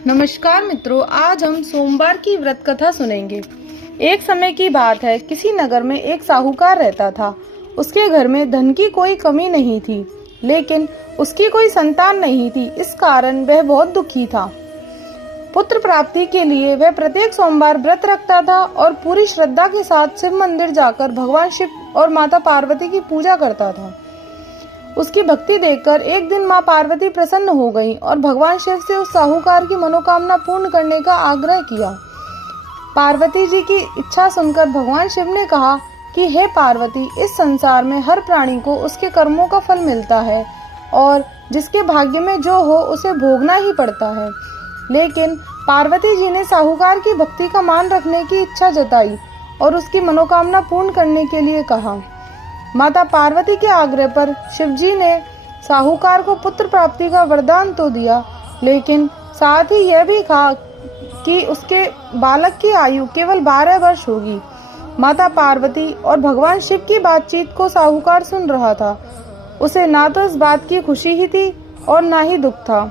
नमस्कार मित्रों, आज हम सोमवार की व्रत कथा सुनेंगे। एक समय की बात है, किसी नगर में एक साहूकार रहता था। उसके घर में धन की कोई कमी नहीं थी, लेकिन उसकी कोई संतान नहीं थी। इस कारण वह बहुत दुखी था। पुत्र प्राप्ति के लिए वह प्रत्येक सोमवार व्रत रखता था और पूरी श्रद्धा के साथ शिव मंदिर जाकर भगवान शिव और माता पार्वती की पूजा करता था। उसकी भक्ति देखकर एक दिन मां पार्वती प्रसन्न हो गईं और भगवान शिव से उस साहूकार की मनोकामना पूर्ण करने का आग्रह किया। पार्वती जी की इच्छा सुनकर भगवान शिव ने कहा कि हे पार्वती, इस संसार में हर प्राणी को उसके कर्मों का फल मिलता है और जिसके भाग्य में जो हो उसे भोगना ही पड़ता है। लेकिन पार्वती जी ने साहूकार की भक्ति का मान रखने की इच्छा जताई और उसकी मनोकामना पूर्ण करने के लिए कहा। माता पार्वती के आग्रह पर शिवजी ने साहूकार को पुत्र प्राप्ति का वरदान तो दिया, लेकिन साथ ही यह भी कहा कि उसके बालक की आयु केवल 12 वर्ष होगी। माता पार्वती और भगवान शिव की बातचीत को साहूकार सुन रहा था। उसे ना तो इस बात की खुशी ही थी और ना ही दुख था।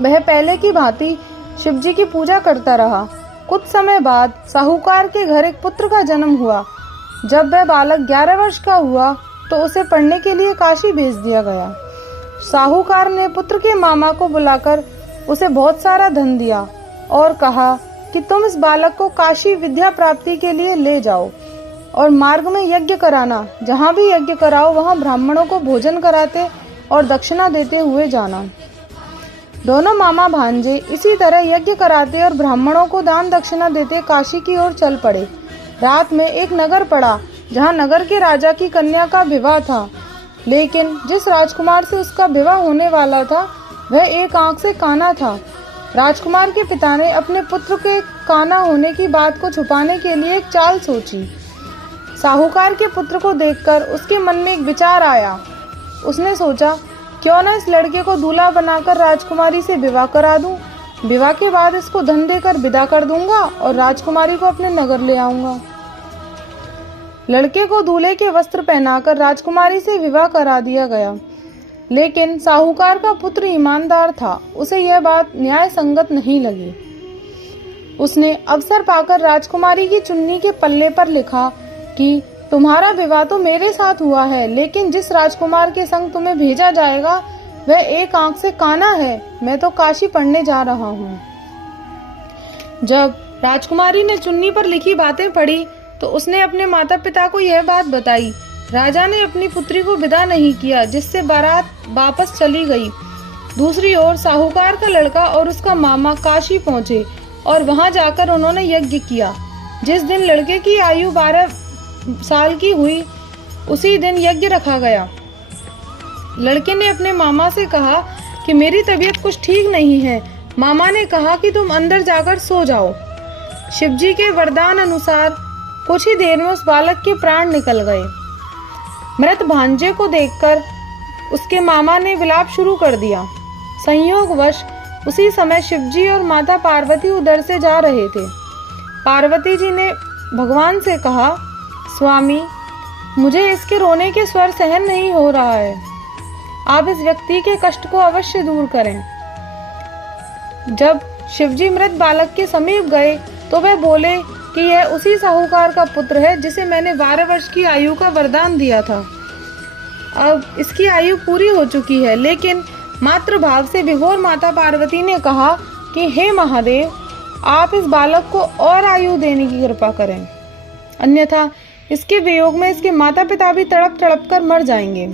वह पहले की भांति शिवजी की पूजा करता रहा। कुछ समय बाद साहूकार के घर एक पुत्र का जन्म हुआ। जब वह बालक 11 वर्ष का हुआ तो उसे पढ़ने के लिए काशी भेज दिया गया। साहूकार ने पुत्र के मामा को बुलाकर उसे बहुत सारा धन दिया और कहा कि तुम इस बालक को काशी विद्या प्राप्ति के लिए ले जाओ और मार्ग में यज्ञ कराना। जहाँ भी यज्ञ कराओ वहाँ ब्राह्मणों को भोजन कराते और दक्षिणा देते हुए जाना। दोनों मामा भांजे इसी तरह यज्ञ कराते और ब्राह्मणों को दान दक्षिणा देते काशी की ओर चल पड़े। रात में एक नगर पड़ा जहाँ नगर के राजा की कन्या का विवाह था, लेकिन जिस राजकुमार से उसका विवाह होने वाला था वह एक आंख से काना था। राजकुमार के पिता ने अपने पुत्र के काना होने की बात को छुपाने के लिए एक चाल सोची। साहूकार के पुत्र को देखकर उसके मन में एक विचार आया। उसने सोचा, क्यों न इस लड़के को दूल्हा बनाकर राजकुमारी से विवाह करा दूं। विवाह के बाद इसको धन देकर विदा कर दूंगा और राजकुमारी को अपने नगर ले आऊंगा। लड़के को दूल्हे के वस्त्र पहनाकर राजकुमारी से विवाह करा दिया गया, लेकिन साहूकार का पुत्र ईमानदार था। उसे यह बात न्याय संगत नहीं लगी। उसने अवसर पाकर राजकुमारी की चुन्नी के पल्ले पर लिखा कि तुम्हारा विवाह तो मेरे साथ हुआ है, लेकिन जिस राजकुमार के संग तुम्हें भेजा जाएगा वह एक आंख से काना है। मैं तो काशी पढ़ने जा रहा हूँ। जब राजकुमारी ने चुन्नी पर लिखी बातें पढ़ी तो उसने अपने माता पिता को यह बात बताई। राजा ने अपनी पुत्री को विदा नहीं किया, जिससे बारात वापस चली गई। दूसरी ओर साहूकार का लड़का और उसका मामा काशी पहुंचे और वहां जाकर उन्होंने यज्ञ किया। जिस दिन लड़के की आयु 12 साल की हुई उसी दिन यज्ञ रखा गया। लड़के ने अपने मामा से कहा कि मेरी तबीयत कुछ ठीक नहीं है। मामा ने कहा कि तुम अंदर जाकर सो जाओ। शिवजी के वरदान अनुसार कुछ ही देर में उस बालक के प्राण निकल गए। मृत भांजे को देखकर उसके मामा ने विलाप शुरू कर दिया। संयोगवश उसी समय शिवजी और माता पार्वती उधर से जा रहे थे। पार्वती जी ने भगवान से कहा, स्वामी, मुझे इसके रोने के स्वर सहन नहीं हो रहा है। आप इस व्यक्ति के कष्ट को अवश्य दूर करें। जब शिवजी मृत बालक के समीप गए तो वह बोले कि यह उसी साहूकार का पुत्र है जिसे मैंने 12 वर्ष की आयु का वरदान दिया था। अब इसकी आयु पूरी हो चुकी है, लेकिन मातृभाव से विभोर माता पार्वती ने कहा कि हे महादेव, आप इस बालक को और आयु देने की कृपा करें, अन्यथा इसके वियोग में इसके माता पिता भी तड़प तड़प कर मर जाएंगे।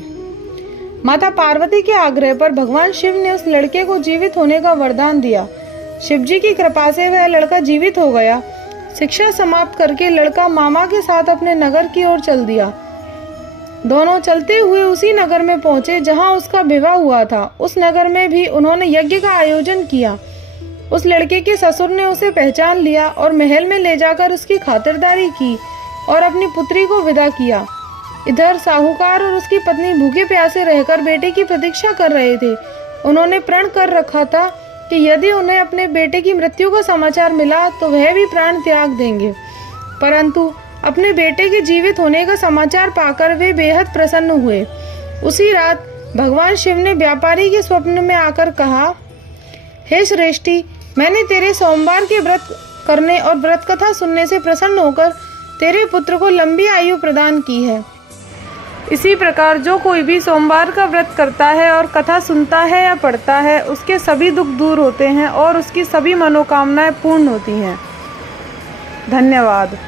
माता पार्वती के आग्रह पर भगवान शिव ने उस लड़के को जीवित होने का वरदान दिया। शिवजी की कृपा से वह लड़का जीवित हो गया। शिक्षा समाप्त करके लड़का मामा के साथ अपने नगर की ओर चल दिया। दोनों चलते हुए उसी नगर में पहुंचे जहां उसका विवाह हुआ था। उस नगर में भी उन्होंने यज्ञ का आयोजन किया। उस लड़के के ससुर ने उसे पहचान लिया और महल में ले जाकर उसकी खातिरदारी की और अपनी पुत्री को विदा किया। इधर साहूकार और उसकी पत्नी भूखे प्यासे रहकर बेटे की प्रतीक्षा कर रहे थे। उन्होंने प्रण कर रखा था कि यदि उन्हें अपने बेटे की मृत्यु का समाचार मिला तो वह भी प्राण त्याग देंगे, परंतु अपने बेटे के जीवित होने का समाचार पाकर वे बेहद प्रसन्न हुए। उसी रात भगवान शिव ने व्यापारी के स्वप्न में आकर कहा, हे श्रेष्ठी, मैंने तेरे सोमवार के व्रत करने और व्रत कथा सुनने से प्रसन्न होकर तेरे पुत्र को लंबी आयु प्रदान की है। इसी प्रकार जो कोई भी सोमवार का व्रत करता है और कथा सुनता है या पढ़ता है, उसके सभी दुख दूर होते हैं और उसकी सभी मनोकामनाएं पूर्ण होती हैं। धन्यवाद।